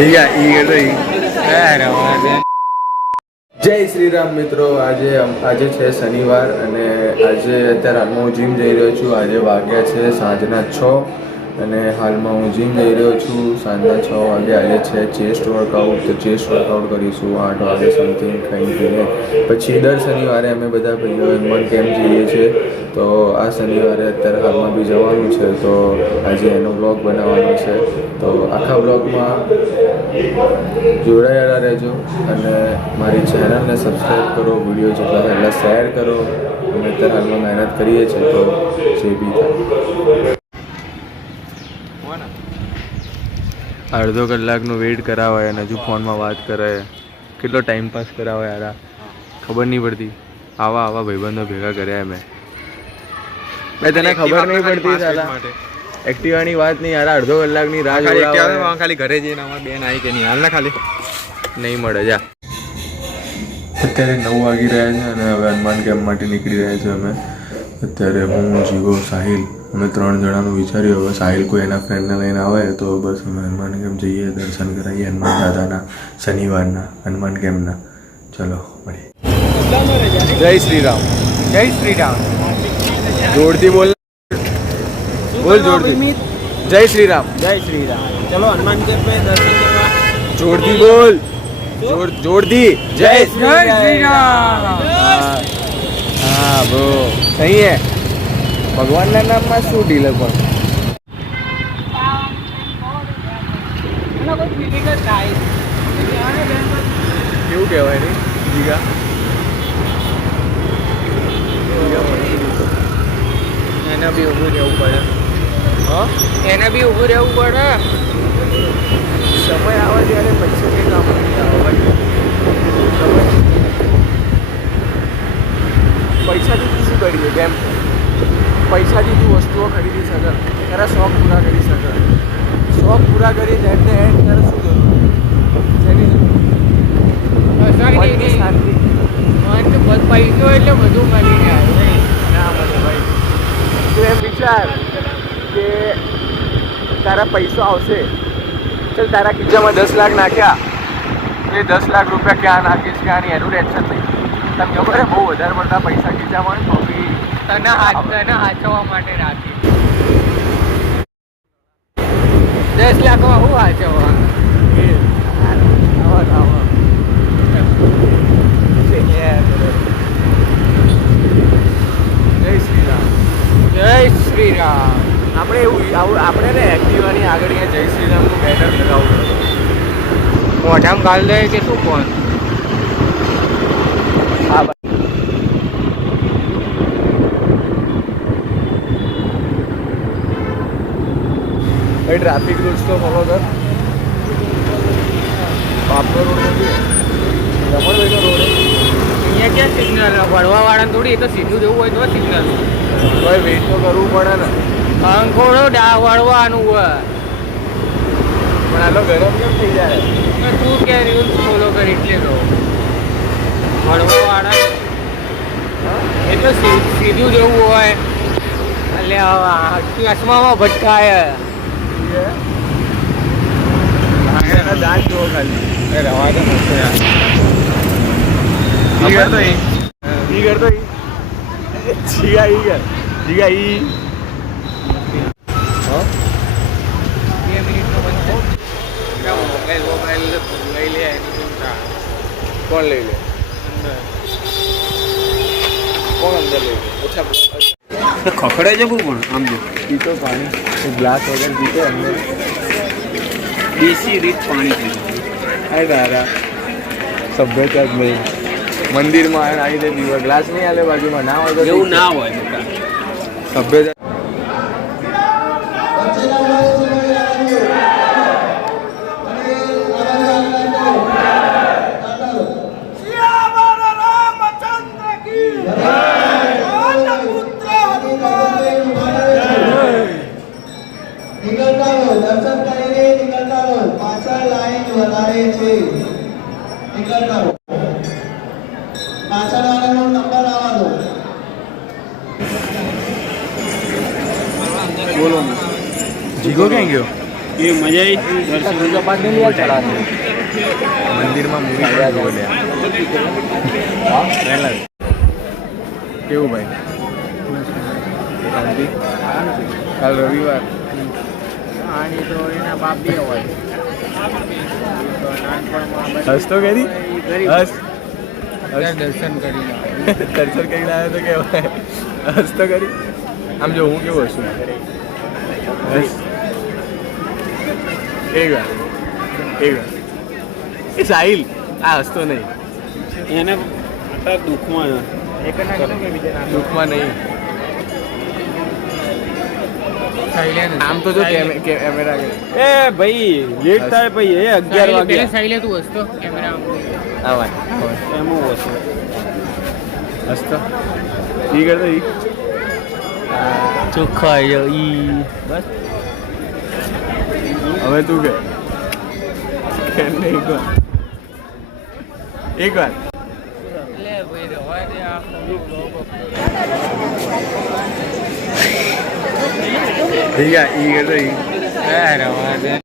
ઠીક છે ઈ ઈ જય શ્રી રામ મિત્રો આજે આજે છે શનિવાર અને આજે અત્યારે હાલમાં હું જીમ જઈ રહ્યો છું. આજે વાગ્યા છે સાંજના છ અને હાલમાં હું જીમ જઈ રહ્યો છું. સાંજના છ વાગે આજે છે ચેસ્ટ વર્કઆઉટ તો ચેસ્ટ વર્કઆઉટ કરીશું આઠ વાગે સમથિંગ ખાઈ પીને પછી દર શનિવારે અમે બધા ભાઈઓ હનુમાન કેમ જઈએ છીએ. તો આ શનિવારે અત્યારે હાલમાં બી જવાનું છે, તો આજે એનો બ્લોગ બનાવવાનો છે. તો આખા બ્લોગમાં જોડાયેલા રહેજો અને મારી ચેનલને સબસ્ક્રાઈબ કરો વીડિયો જેટલા એટલા શેર કરો. અમે અત્યારે હાલમાં મહેનત કરીએ છીએ, તો જે બી થાય. અડધો કલાકનો વેઇટ કરાવે અને હજુ ફોનમાં વાત કરે. કેટલો ટાઈમ પાસ કરાવે યાર ખબર નહીં પડતી. આવા આવા ભાઈબંધો ભેગા કર્યા મેં મેં તને ખબર નહીં પડતી સાલા. એક્ટિવાની વાત નહીં યાર અડધો કલાકની રાહ જોવા ખાલી ઘરે જઈને અમાર બેન આવી કે નહીં? હાલ ને ખાલી. નહીં મળે જા. અત્યારે નવ વાગી રહ્યા છે અને હવે હનુમાન કેમ્પ માટે નીકળી રહ્યા છે અમે. અત્યારે હું જીવો સાહિલ અમે ત્રણ જણાનું વિચાર્યું. હવે સાહિલ કોઈ એના ફ્રેન્ડને લઈને આવે તો બસ અમે હનુમાન કેમ્પ જઈએ દર્શન કરાવીએ હનુમાન દાદાના શનિવારના હનુમાન કેમ્પના ચલો મળીએ. જય શ્રી રામ. જય શ્રી રામ. જોરથી બોલ. બોલ જોરથી. જય શ્રી રામ જય શ્રી રામ ચલો હનુમાન દર્શન જોરથી બોલ. જોર જોરથી. જય શ્રી રામ. હા. બ્રો સહી હે ભગવાનના નામમાં શું ડીલ પણ? કેવું કહેવાય રે જીગા એને બી ઊભું રહેવું પડે. હા? એને બી ઊભું રહેવું પડે. સમય આવે ત્યારે પૈસા કંઈ કામ સમય પૈસાથી તું શું કરીએ કેમ? પૈસાથી તું વસ્તુઓ ખરીદી શકે તારા શોખ પૂરા કરી શકે. શોખ પૂરા કરી એટ ધ એન્ડ તારે શું જરૂર? જેની શાંતિ. પૈસો એટલે બધું મળી જાય ના મને ભાઈ તું એમ વિચાર કે તારા પૈસો આવશે. ચાલ તારા ખીચામાં દસ લાખ નાખ્યા. એ દસ લાખ રૂપિયા ક્યાં નાખીશ ક્યાં નહીં એનું ટેન્શન નહીં. તમને ખબર બહુ વધારે પડતા પૈસા ખીચામાં બી તને તને હાચવવા માટે રાખી દસ લાખમાં હું હાચવવા એ આવા ને આવા. જય શ્રી રામ જય શ્રી રામ આપણે એવું આવું આપણે ને એક્ટિવાની આગળ જય શ્રી રામનું બેનર લગાવવું પડે. મોઢામાં ગાલ દે કે શું કોણ? હા ભાઈ ટ્રાફિક રૂલ્સ તો ફોલો કર. બાપનો રોડ નથી. રમણભાઈનો રોડ ક્યાં સિગ્નલ વળવા વાળાને થોડી એ તો સીધું જવું હોય તો સિગ્નલ ભાઈ વેઇટ તો કરવું પડે ને. અંકોડો ડા વળવાનું હોય. પણ આનો ગરમ કેમ થઈ જાય? તું કે રૂલ્સ ફોલો કરી એટલે તો વળવા વાળા એ તો સીધું જવું હોય. એટલે ચશ્મામાં ભટકાય. દાંત જોવો ખાલી. રવા તો નથી યાર ઈ કરતો ઈ ઈ કરતો ઈ જીગા ઈ કર જીગા ઈ હા બે મિનિટનો બનશે મોબાઈલ મોબાઈલ લઈ લે એની ચિંતા કોણ લઈ લે અંદર કોણ અંદર લઈ લે ઓછા ખખડે છે બહુ પણ આમ જો પીતો પાણી ગ્લાસ વગર પીતો અંદર દેશી રીત પાણી પીવું આ તારા સભ્યતા જ નહીં મંદિરમાં આવીને આવી દે પીવા. ગ્લાસ નહીં આલે બાજુમાં ના હોય તો એવું ના હોય સભ્ય નીકળતા રહો દર્શન કરીને નીકળતા રહો. પાછળ લાઈન વધારે છે. નીકળતા રહો. પાછળ વાળાનો નંબર આવવા દો. બોલો જીગો ક્યાં ગયો? એ મજા આવી દર્શન મંદિરમાં મૂવી પણ જોવો લે ટ્રેલર કેવું ભાઈ? શાંતિ? કાલ રવિવાર. આની તો એના બાપ બી હોય. હસ તો કરી. હસ. દર્શન કરી દર્શન કરીને આવ્યો તો કેવાય. હસ તો કરી. આમ જો હું કેવું હશું હસ એક વાર એક વાર એ સાહિલ આ હસતો નહીં. એને દુઃખમાં છે. દુઃખમાં નહીં. આમ તો જો કેમેરા એ ભાઈ લેટ થાય ભાઈ એ અગિયાર વાગે સાહિલે તું હસતો કેમેરા આવા એમાં ઓછું હસતો ઈ કરતો ઈ ચોખ્ખા ઈ બસ હવે તું કે કે નહીં એક વાર એક વાર લે ભાઈ રવા દે આ ઠીક ઈ. કરતો ઈ હે રવા દે